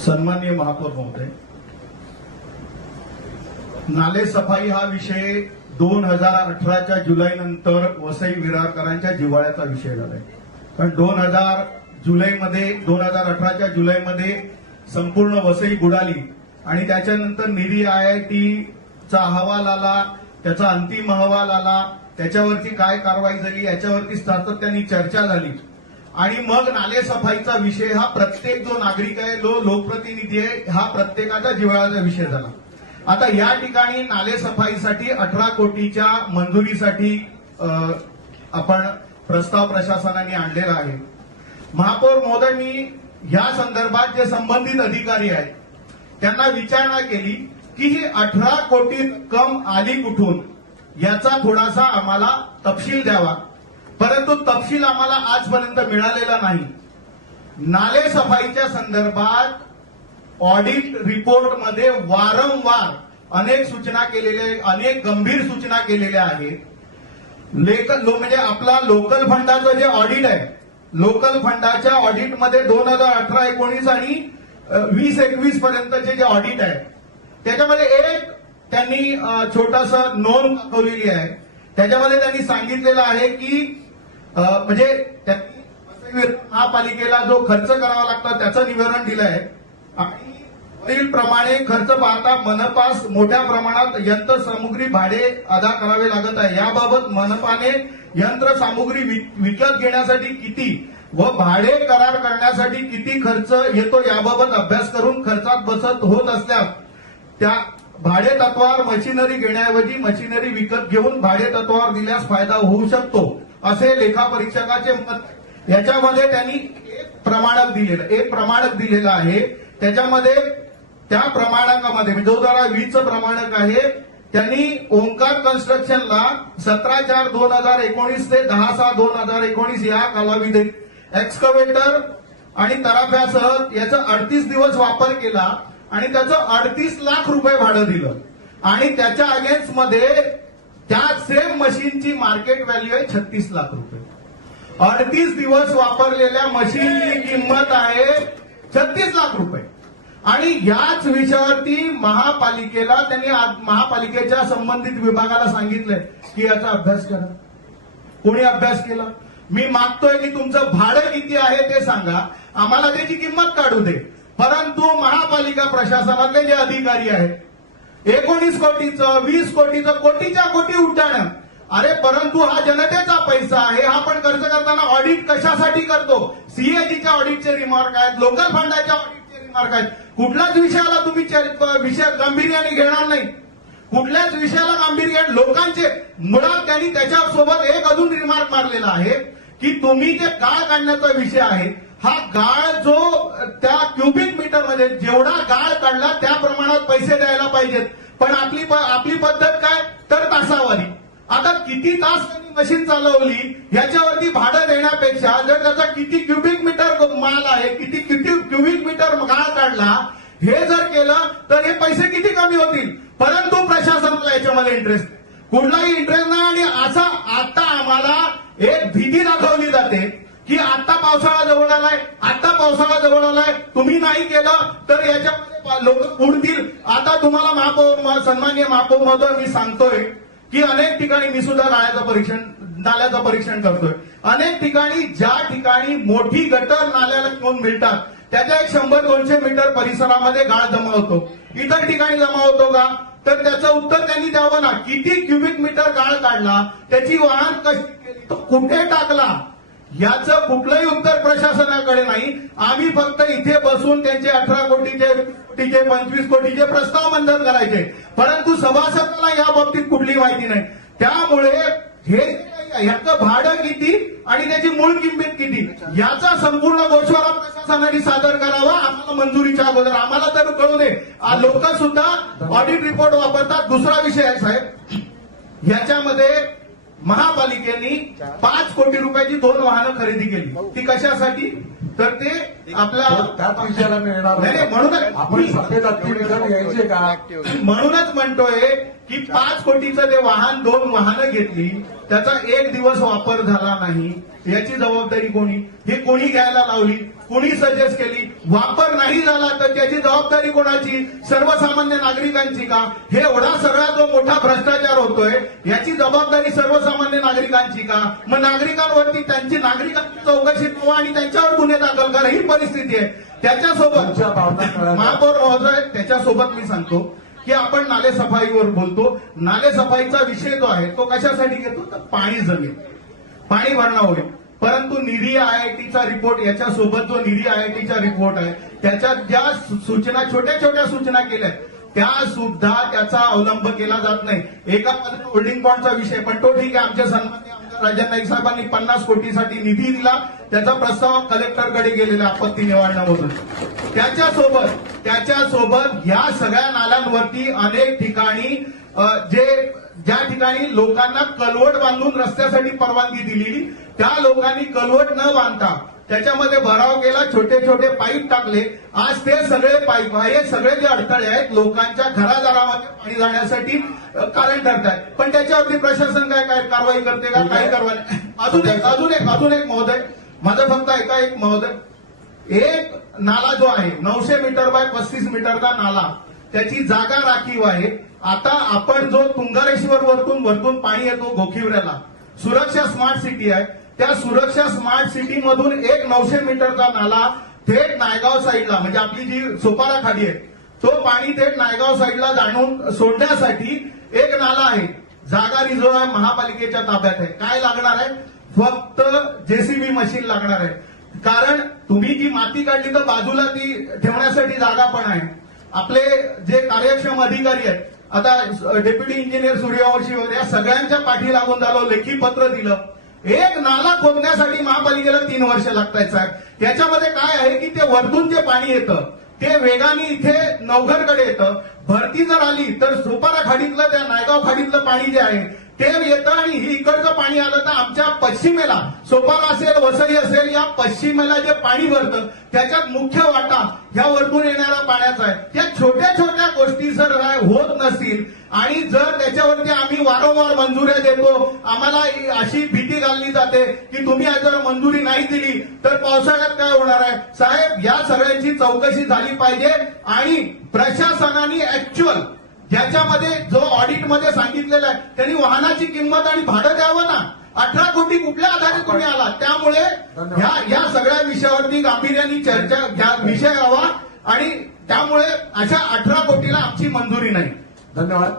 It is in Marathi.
सन्माननीय महापौर महोदय, नाले सफाई हा विषय 2018च्या जुलै नंतर वसई विरारकरांच्या जिव्हाळ्याचा विषय झालाय. कारण 2018च्या जुलैमध्ये संपूर्ण वसई बुडाली आणि त्याच्यानंतर निरी IITचा अहवाल आला, त्याचा अंतिम अहवाल आला, त्याच्यावरती काय कारवाई झाली याच्यावरती सातत्याने चर्चा झाली आणि मग नाले सफाईचा विषय हा प्रत्येक जो नागरिक आहे, जो लोकप्रतिनिधी आहे, हा प्रत्येकाचा जिव्हाळ्याचा विषय झाला. आता या ठिकाणी नाले सफाईसाठी 18 कोटीच्या मंजुरीसाठी आपण प्रस्ताव प्रशासनाने आणलेला आहे. महापौर महोदय, मी या संदर्भात जे संबंधित अधिकारी आहेत त्यांना विचारणा केली की ही 18 कोटी रक्कम आली कुठून, याचा थोडासा आम्हाला तपशील द्यावा, परंतु तपशील आम्हाला आजपर्यंत मिळालेला नाही. नाले सफाईच्या संदर्भात ऑडिट रिपोर्टमध्ये वारंवार अनेक सूचना केलेल्या, अनेक गंभीर सूचना केलेल्या आहेत. म्हणजे आपला लोकल फंडाचं जे ऑडिट आहे, लोकल फंडाच्या ऑडिटमध्ये 2018-19 आणि 20-21 पर्यंतचे जे ऑडिट आहे त्याच्यामध्ये एक त्यांनी छोटासा नोंद दाखवलेली आहे. त्याच्यामध्ये त्यांनी सांगितलेलं आहे की म्हणजे महापालिकेला जो खर्च करावा लागतो त्याचं विवरण दिलं आहे आणि वरीलप्रमाणे खर्च पाहता मनपास मोठ्या प्रमाणात यंत्रसामुग्री भाडे अदा करावे लागत आहे. याबाबत मनपाने यंत्रसामुग्री विकत घेण्यासाठी किती व भाडे करार करण्यासाठी किती खर्च येतो याबाबत अभ्यास करून खर्चात बचत होत असल्यास त्या भाडे तत्वावर मशिनरी घेण्याऐवजी मशिनरी विकत घेऊन भाडे तत्वावर दिल्यास फायदा होऊ शकतो असे लेखापरीक्षकाचे मत. याच्यामध्ये त्यांनी एक प्रमाणक दिलेलं आहे. त्याच्यामध्ये त्या प्रमाणकामध्ये जो 2020चं प्रमाणक आहे त्यांनी ओंकार कन्स्ट्रक्शनला 17/4/2019 ते 10/6/2019 या कालावधीत एक्सकव्हेटर आणि तराफ्यासह याचा 38 दिवस वापर केला आणि त्याचं 38 लाख रुपये भाडं दिलं आणि त्याच्या अगेन्स्ट मध्ये त्या सेम मशीनची मार्केट व्हॅल्यू आहे 36 लाख रुपये. 38 दिवस वापरलेल्या मशीनची किंमत आहे 36 लाख रुपये. आणि याच विषयावरती महापालिकेला त्यांनी महापालिकेच्या संबंधित विभागाला सांगितलंय की याचा अभ्यास करा. कोणी अभ्यास केला? मी मागतोय की तुमचं भाडं किती आहे ते सांगा, आम्हाला त्याची किंमत काढू दे. परंतु महापालिका प्रशासनातले जे अधिकारी आहेत 19 कोटीचं 20 कोटीचं कोटीच्या कोटी उड्डाणं. अरे परंतु हा जनतेचा पैसा आहे, हा आपण खर्च करताना ऑडिट कशासाठी करतो? सीएजीच्या ऑडिटचे रिमार्क आहेत, लोकल फंडाच्या ऑडिटचे रिमार्क आहेत. कुठल्याच विषयाला तुम्ही विषय गांभीर्याने घेणार नाही, कुठल्याच विषयाला गांभीर्य. लोकांचे मुळात त्यांनी त्याच्यासोबत एक अजून रिमार्क मारलेला आहे की तुम्ही जे गाळ काढण्याचा विषय आहे, हा गाळ जो त्या क्युबिक मीटर मध्ये जेवढा गाळ काढला त्या प्रमाणात पैसे द्यायला पाहिजेत. पण आपली पद्धत काय तर तासावारी. आता किती तास त्यांनी मशीन चालवली याच्यावरती भाडं देण्यापेक्षा जर त्याचा किती क्युबिक मीटर माल आहे, किती क्युबिक मीटर गाळ काढला हे जर केलं तर हे पैसे किती कमी होतील. परंतु प्रशासनाला याच्यामध्ये इंटरेस्ट कुठलाही इंटरेस्ट नाही. आणि असा आता आम्हाला एक भीती दाखवली जाते की आता पावसाळा जवळ आलाय, तुम्ही नाही केलं तर याच्यामध्ये लोक बुडतील. आता तुम्हाला सन्माननीय महापौर महोदय मी सांगतोय की अनेक ठिकाणी मी सुद्धा नाल्याचं परीक्षण करतोय. अनेक ठिकाणी ज्या ठिकाणी मोठी गटर नाल्याला घेऊन मिळतात त्याच्या 100-200 मीटर परिसरामध्ये गाळ जमा होतो. इतर ठिकाणी जमा होतो का? तर त्याचं उत्तर त्यांनी द्यावं ना. किती क्युबिक मीटर गाळ काढला, त्याची वाहन कशी केली, तो कुठे टाकला, याचं कुठलंही उत्तर प्रशासनाकडे नाही. आम्ही फक्त इथे बसून त्यांचे 18 कोटीचे 25 कोटीचे प्रस्ताव मंजूर करायचे, परंतु सभासदाला या बाबतीत कुठली माहिती नाही. त्यामुळे ह्याचं भाडं किती आणि त्याची मूळ किंमत किती याचा संपूर्ण गोषवारा प्रशासनाने सादर करावा आम्हाला मंजुरीच्या अगोदर. आम्हाला तर कळू दे. लोक सुद्धा ऑडिट रिपोर्ट वापरतात. दुसरा विषय आहे साहेब, ह्याच्यामध्ये महापालिकेने 5 कोटी रुपयाची 2 वाहनं खरेदी केली. ती कशासाठी? तर ते आपल्या त्याच विषयाला मिळणार म्हणूनच आपण सफेद यायचे का? म्हणूनच म्हणतोय की 5 कोटीचं ते वाहन 2 वाहनं घेतली, त्याचा 1 दिवस वापर झाला नाही, याची जबाबदारी कोणी? हे कोणी घ्यायला लावली? कोणी सजेस्ट केली? वापर नाही झाला तर त्याची जबाबदारी कोणाची? सर्वसामान्य नागरिकांची का? हे एवढा सगळा जो मोठा भ्रष्टाचार होतोय याची जबाबदारी सर्वसामान्य नागरिकांची का? मग नागरिकांवरती त्यांची नागरिकांची चौकशी व्हावी आणि त्यांच्यावर गुन्हे दाखल करा, ही परिस्थिती आहे. त्याच्यासोबत महापौर महोदय, त्याच्यासोबत मी सांगतो की आपण नाले सफाईवर बोलतो. नाले सफाईचा विषय जो आहे तो कशासाठी घेतो? तर पाणी जमेल, पाणी भरणा होईल. परंतु निरी आयआयटीचा रिपोर्ट, याच्यासोबत जो निरी आयआयटीचा रिपोर्ट आहे त्याच्यात ज्या सूचना, छोट्या छोट्या सूचना केल्या त्या सुद्धा त्याचा अवलंब केला जात नाही. एका बाजूला होल्डिंग बॉन्डचा विषय, पण तो ठीक आहे. आमच्या सन्माननीय आमदार राजन नाईक साहेबांनी 50 कोटीसाठी निधी दिला, त्याचा प्रस्ताव कलेक्टरकडे गेलेला आपत्ती निवारणामधून. त्याच्यासोबत या सगळ्या नाल्यांवरती अनेक ठिकाणी ज्या ठिकाणी लोकांना कलवट बांधून रस्त्यासाठी परवानगी दिली, त्या लोकांनी कलवट न बांधता त्याच्यामध्ये भराव केला, छोटे छोटे पाईप टाकले. आज ते सगळे पाईप, हे सगळे जे अडथळे आहेत लोकांच्या घरादारामध्ये पाणी जाण्यासाठी कारण ठरत आहेत. पण त्याच्यावरती प्रशासन काय कारवाई करते का? काही कारवाई नाही. अजून एक महोदय, माझं फक्त एक महोदय, एक नाला जो आहे 900 मीटर बाय 35 मीटरचा नाला, त्याची जागा राखीव आहे. आता आपण जो तुंगारेश्वर वरतून पाणी येतो गोखिवऱ्याला, सुरक्षा स्मार्ट सिटी आहे, त्या सुरक्षा स्मार्ट सिटी मधून एक 900 मीटरचा नाला थेट नायगाव साईडला, म्हणजे आपली जी सोपारा खाडी आहे, तो पाणी थेट नायगाव साईडला जाणून सोडण्यासाठी एक नाला आहे. जागा रिझर्व आहे, महापालिकेच्या ताब्यात आहे. काय लागणार आहे? फक्त जेसीबी मशीन लागणार आहे. कारण तुम्ही जी माती काढली तर बाजूला ती ठेवण्यासाठी जागा पण आहे. आपले जे कार्यक्षम अधिकारी आहेत, आता डेप्युटी इंजिनियर सूर्यवंशी वगैरे, या सगळ्यांच्या पाठी लागून झालो, लेखी पत्र दिलं. एक नाला खोदण्यासाठी महापालिकेला 3 वर्ष लागतायत साहेब. त्याच्यामध्ये काय आहे की ते वरतून जे पाणी येतं ते वेगाने इथे नवघरकडे येतं. भरती जर आली तर सोपारा खाडीतलं, त्या नायगाव खाडीतलं पाणी जे आहे ते येतं आणि ही इकडचं पाणी आलं तर आमच्या पश्चिमेला, सोपारा असेल, वसई असेल, या पश्चिमेला जे पाणी भरतं त्याच्यात मुख्य वाटा ह्या वरतून येणाऱ्या पाण्याचा आहे. या छोट्या छोट्या गोष्टी जर होत नसतील आणि जर त्याच्यावरती आम्ही वारंवार मंजुऱ्या देतो, आम्हाला अशी भीती घालली जाते की तुम्ही जर मंजुरी नाही दिली तर पावसाळ्यात काय होणार आहे? साहेब, या सगळ्यांची चौकशी झाली पाहिजे आणि प्रशासनाने ऍक्च्युअल ज्याच्यामध्ये जो ऑडिटमध्ये सांगितलेलं आहे त्यांनी वाहनाची किंमत आणि भाडं द्यावं ना. 18 कोटी कुठल्या आधारे तुम्ही आला? त्यामुळे या सगळ्या विषयावरती गांभीर्याने चर्चा विषय हवा आणि त्यामुळे अशा 18 कोटीला आमची मंजुरी नाही. धन्यवाद.